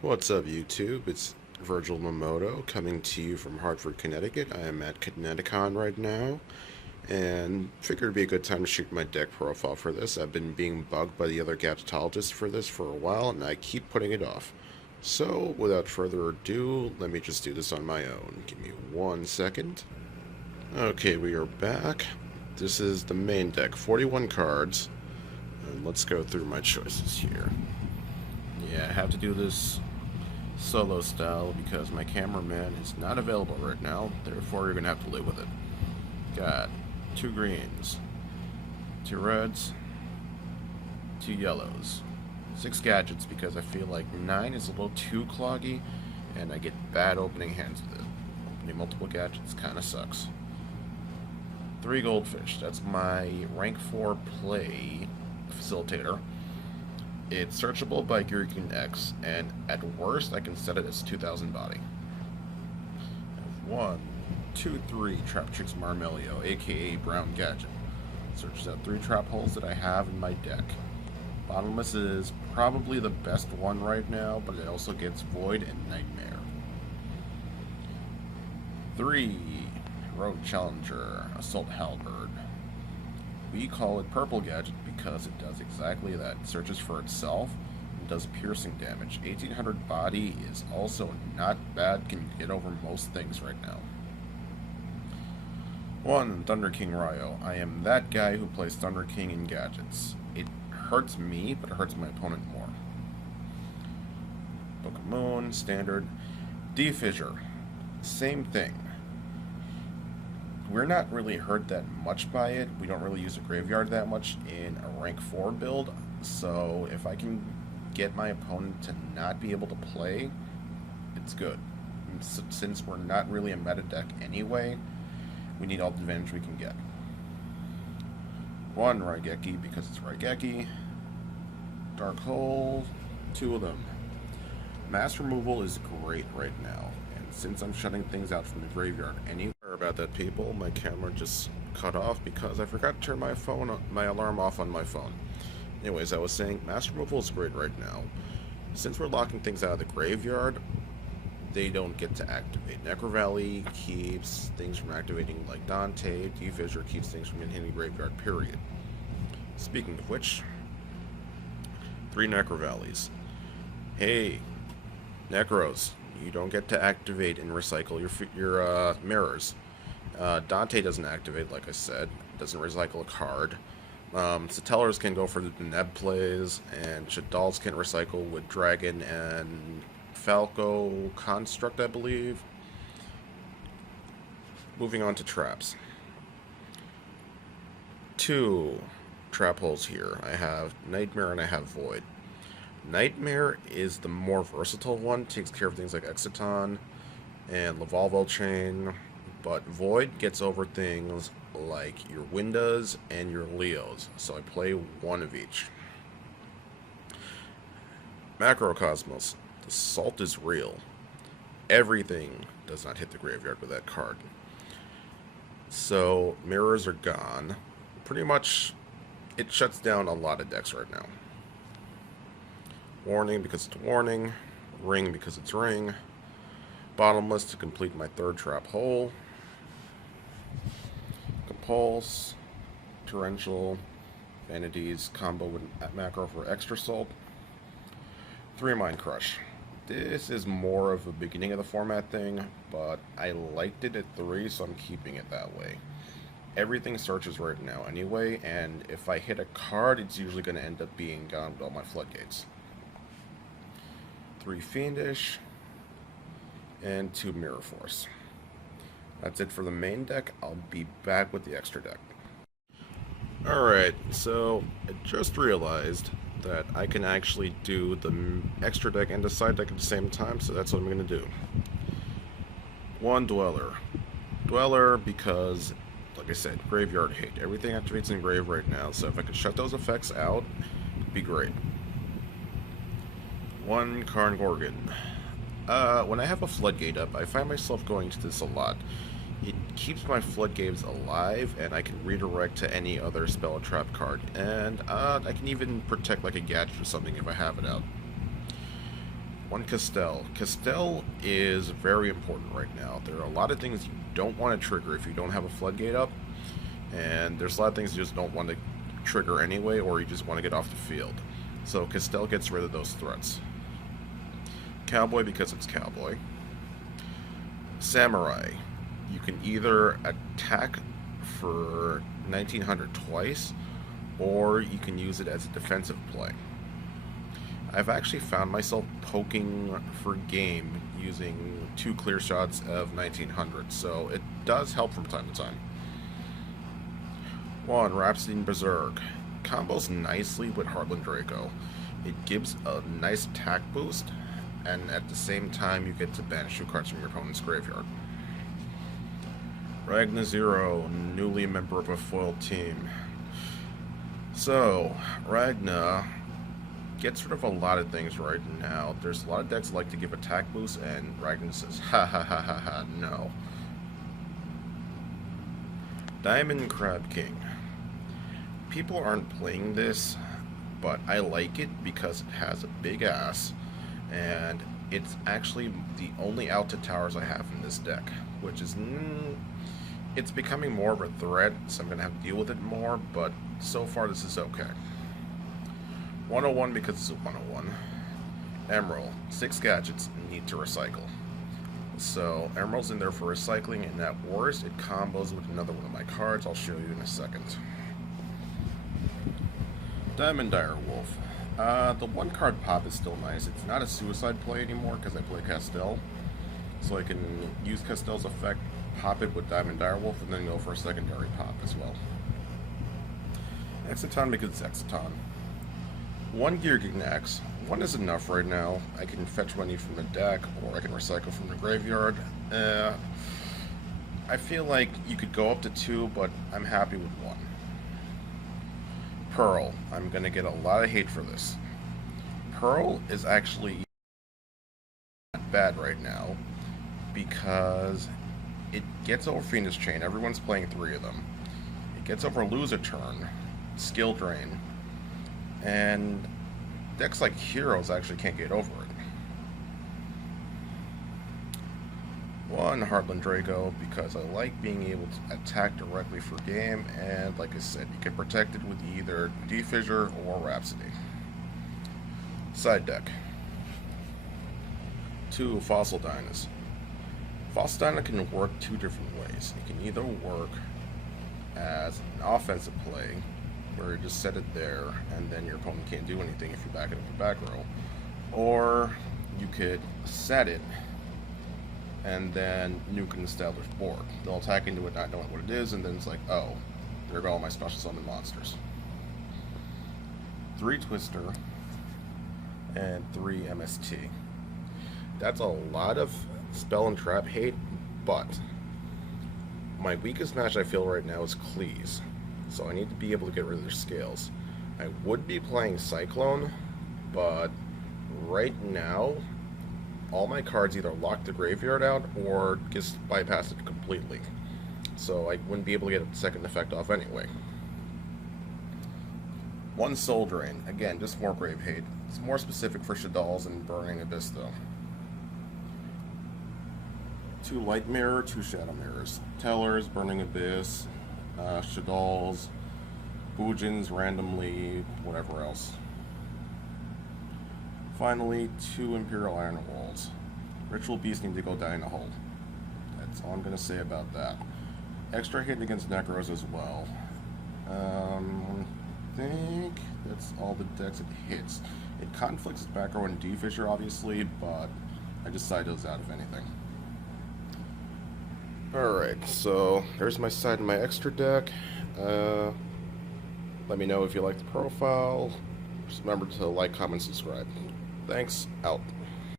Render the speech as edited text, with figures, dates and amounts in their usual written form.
What's up, YouTube? It's Vergil Namodo coming to you from Hartford, Connecticut. I am at Connecticon right now and figured it'd be a good time to shoot my deck profile for this. I've been being bugged by the other Gadgetologists for this for a while and I keep putting it off. So, without further ado, let me just do this on my own. Give me 1 second. Okay, we are back. This is the main deck, 41 cards. And let's go through my choices here. Yeah, I have to do this solo style because my cameraman is not available right now, therefore you're gonna have to live with it. Got 2 greens, 2 reds, 2 yellows, 6 gadgets because I feel like 9 is a little too cloggy and I get bad opening hands with it. Opening multiple gadgets kinda sucks. 3 goldfish, that's my rank 4 play facilitator. It's searchable by Gurkin X, and at worst, I can set it as 2000 body. I have 1, 2, 3 Trap Tricks Marmelio, aka Brown Gadget. Searches out 3 trap holes that I have in my deck. Bottomless is probably the best one right now, but it also gets Void and Nightmare. 3 Road Challenger, Assault Halberd. We call it Purple Gadget because it does exactly that. It searches for itself and does piercing damage. 1800 body is also not bad, can get over most things right now. 1 Thunder King Ryo. I am that guy who plays Thunder King in gadgets. It hurts me, but it hurts my opponent more. Book of Moon, standard. D-Fissure. Same thing. We're not really hurt that much by it. We don't really use a graveyard that much in a rank 4 build, so if I can get my opponent to not be able to play, it's good. And since we're not really a meta deck anyway, we need all the advantage we can get. 1 Raigeki because it's Raigeki. Dark Hole, 2 of them. Mass removal is great right now, and since I'm shutting things out from the graveyard anyway, about that, people, my camera just cut off because I forgot to turn my alarm off on my phone. Anyways, I was saying mass removal is great right now. Since we're locking things out of the graveyard, they don't get to activate. Necro Valley keeps things from activating like Dante. D-Fissure keeps things from hitting the graveyard, period. Speaking of which, 3 Necro Valleys. Hey, Necros, you don't get to activate and recycle your mirrors. Dante doesn't activate, like I said. Doesn't recycle a card. Satellars can go for the Neb plays, and Shadals can recycle with Dragon and Falco Construct, I believe. Moving on to traps. 2 trap holes here. I have Nightmare and I have Void. Nightmare is the more versatile one, takes care of things like Exiton and Lavalval Chain, but Void gets over things like your Windas and your Leos, so I play 1 of each. Macrocosmos. The salt is real. Everything does not hit the graveyard with that card. So, mirrors are gone. Pretty much, it shuts down a lot of decks right now. Warning because it's warning, ring because it's ring, bottomless to complete my 3rd trap hole, compulse, torrential, vanities, combo with macro for extra salt, 3 Mind Crush. This is more of a beginning of the format thing, but I liked it at 3, so I'm keeping it that way. Everything searches right now anyway, and if I hit a card, it's usually going to end up being gone with all my floodgates. 3 Fiendish, and 2 Mirror Force. That's it for the main deck. I'll be back with the extra deck. Alright, so I just realized that I can actually do the extra deck and the side deck at the same time, so that's what I'm going to do. 1 Dweller. Dweller because, like I said, graveyard hate. Everything activates in grave right now, so if I could shut those effects out, it'd be great. 1 Karn Gorgon. When I have a floodgate up, I find myself going to this a lot. It keeps my floodgates alive, and I can redirect to any other spell or trap card. And I can even protect like a gadget or something if I have it out. One, Castell. Castell is very important right now. There are a lot of things you don't want to trigger if you don't have a floodgate up, and there's a lot of things you just don't want to trigger anyway, or you just want to get off the field. So Castell gets rid of those threats. Cowboy, because it's cowboy. Samurai. You can either attack for 1900 twice, or you can use it as a defensive play. I've actually found myself poking for game using 2 clear shots of 1900, so it does help from time to time. 1. Rhapsody and Berserk. Combos nicely with Heartland Draco. It gives a nice attack boost, and at the same time you get to banish 2 cards from your opponent's graveyard. Ragna Zero, newly a member of a foiled team. So, Ragna gets rid of a lot of things right now. There's a lot of decks that like to give attack boosts, and Ragna says, ha ha ha ha ha, no. Diamond Crab King. People aren't playing this, but I like it because it has a big ass, and it's actually the only out to towers I have in this deck, which is, it's becoming more of a threat, so I'm going to have to deal with it more, but so far this is okay. 101 because it's a 101. Emerald. 6 gadgets need to recycle. So Emerald's in there for recycling, and at worst it combos with another one of my cards. I'll show you in a second. Diamond Direwolf. The 1 card pop is still nice. It's not a suicide play anymore because I play Castell. So I can use Castell's effect, pop it with Diamond Direwolf, and then go for a secondary pop as well. Exiton because it's Exiton. 1 Gear Gignax. 1 is enough right now. I can fetch money from the deck, or I can recycle from the graveyard. I feel like you could go up to 2, but I'm happy with 1. Pearl. I'm going to get a lot of hate for this. Pearl is actually not bad right now because it gets over Phoenix Chain. Everyone's playing 3 of them. It gets over Lose a Turn, Skill Drain, and decks like Heroes actually can't get over it. 1 Heartland Draco because I like being able to attack directly for game, and like I said, you can protect it with either Defissure or Rhapsody. Side deck. 2 Fossil Dynas. Fossil Dyna can work 2 different ways. It can either work as an offensive play, where you just set it there and then your opponent can't do anything if you back it up the back row, or you could set it and then nuke an established board. They'll attack into it not knowing what it is, and then it's like, oh, there go all my special summon monsters. 3 Twister and 3 MST. That's a lot of spell and trap hate, but my weakest match I feel right now is Cleese, so I need to be able to get rid of their scales. I would be playing Cyclone, but right now all my cards either lock the graveyard out or just bypass it completely, so I wouldn't be able to get a second effect off anyway. 1 Soul Drain. Again, just more grave hate. It's more specific for Shadal's and Burning Abyss though. 2 Light Mirror, 2 Shadow Mirrors. Tellers, Burning Abyss, Shadal's, Boojins randomly, whatever else. Finally, 2 Imperial Iron Walls. Ritual Beasts need to go die in a hole. That's all I'm going to say about that. Extra hit against Necros as well. I think that's all the decks it hits. It conflicts with back row and Defissure, obviously, but I just side those out if anything. Alright, so there's my side and my extra deck. Let me know if you like the profile. Just remember to like, comment, subscribe. Thanks, out.